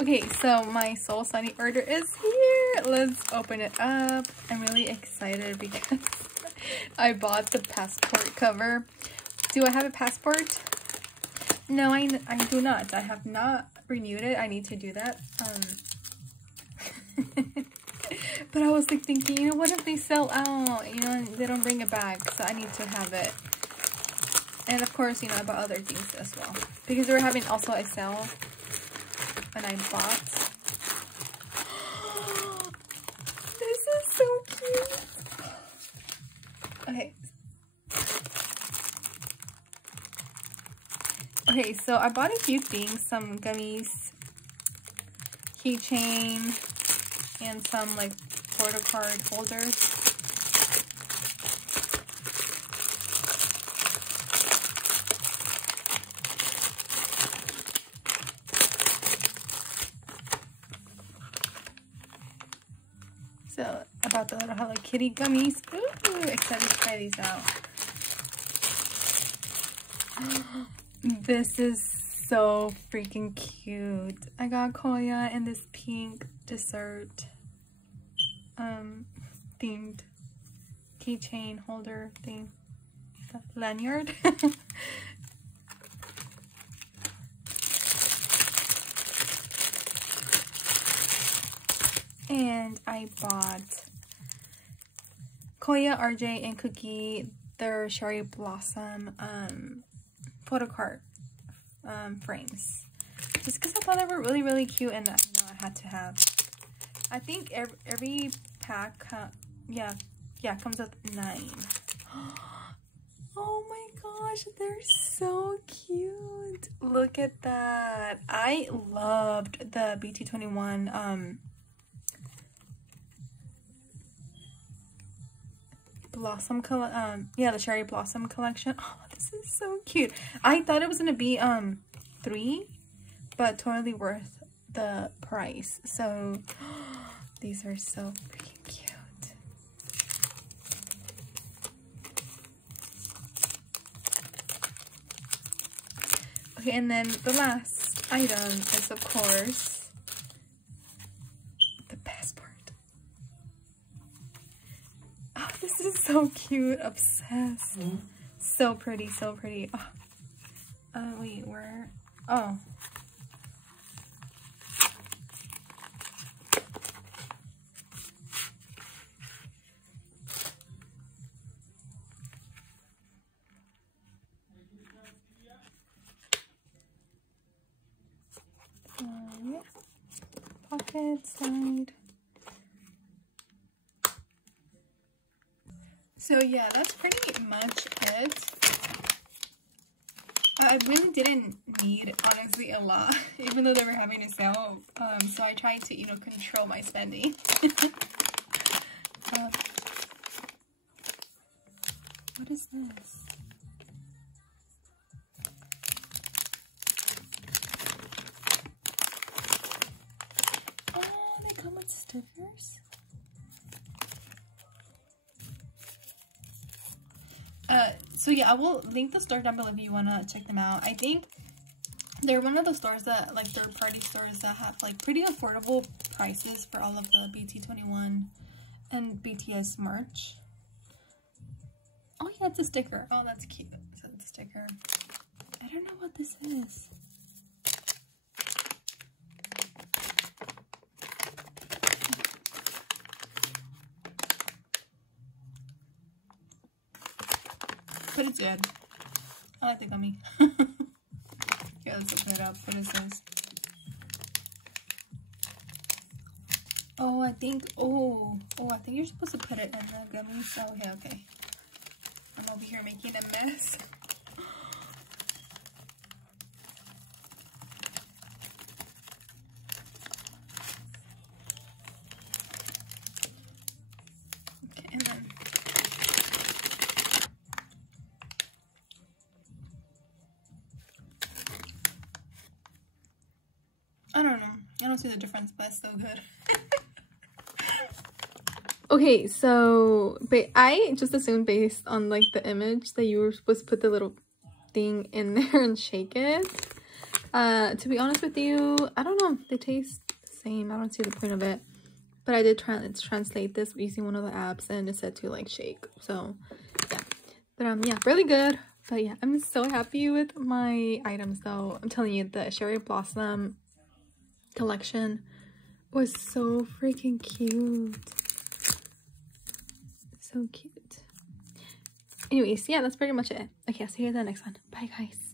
Okay, so my Soul Sunny order is here. Let's open it up. I'm really excited because I bought the passport cover. Do I have a passport? No, I do not. I have not renewed it. I need to do that. But I was like thinking, you know, what if they sell out? You know, and they don't bring it back. So I need to have it. And of course, you know, I bought other things as well. Because they were having also a sale. And I bought. This is so cute. Okay. Okay, so I bought a few things. Some gummies, keychain, and some like photo card holders. So I bought the little Hello Kitty gummies. Ooh, excited to try these out. This is so freaking cute. I got Koya in this pink dessert themed keychain holder thing. Lanyard. And I bought Koya, RJ, and Cookie their Cherry Blossom photo card frames. Just because I thought they were really, really cute and that, you know, I had to have. I think every pack, comes with 9. Oh my gosh, they're so cute. Look at that. I loved the Bt21 Blossom the Cherry Blossom collection. Oh, this is so cute. I thought it was gonna be 3, but totally worth the price. So these are so freaking cute. Okay, and then the last item is of course the passport. Oh, this is so cute. Obsessed. So pretty, so pretty. Oh. Wait, where? Oh. Yeah. Pocket side. So yeah, that's pretty much it. I really didn't need, honestly, a lot, even though they were having a sale. So I tried to, you know, control my spending. What is this? Oh, they come with stickers? So yeah, I will link the store down below if you want to check them out. I think they're one of the stores that, like, third-party stores that have, like, pretty affordable prices for all of the Bt21 and BTS merch. Oh yeah, it's a sticker. Oh, that's cute. It's a sticker. I don't know what this is. But it's good. I like the gummy. Yeah, let's open it up. What is this? Oh, I think, I think you're supposed to put it in the gummies. Oh, okay. I'm over here making a mess. Okay, and then I don't know. I don't see the difference, but it's still good. Okay, so I just assumed based on like the image that you were supposed to put the little thing in there and shake it. To be honest with you, I don't know. They taste the same. I don't see the point of it. But I did translate this using one of the apps, and it said to like shake. So yeah. But yeah, really good. But yeah, I'm so happy with my items though. I'm telling you, the Cherry Blossom collection was so freaking cute. So cute. Anyways, yeah, that's pretty much it. Okay, I'll see you in the next one. Bye guys.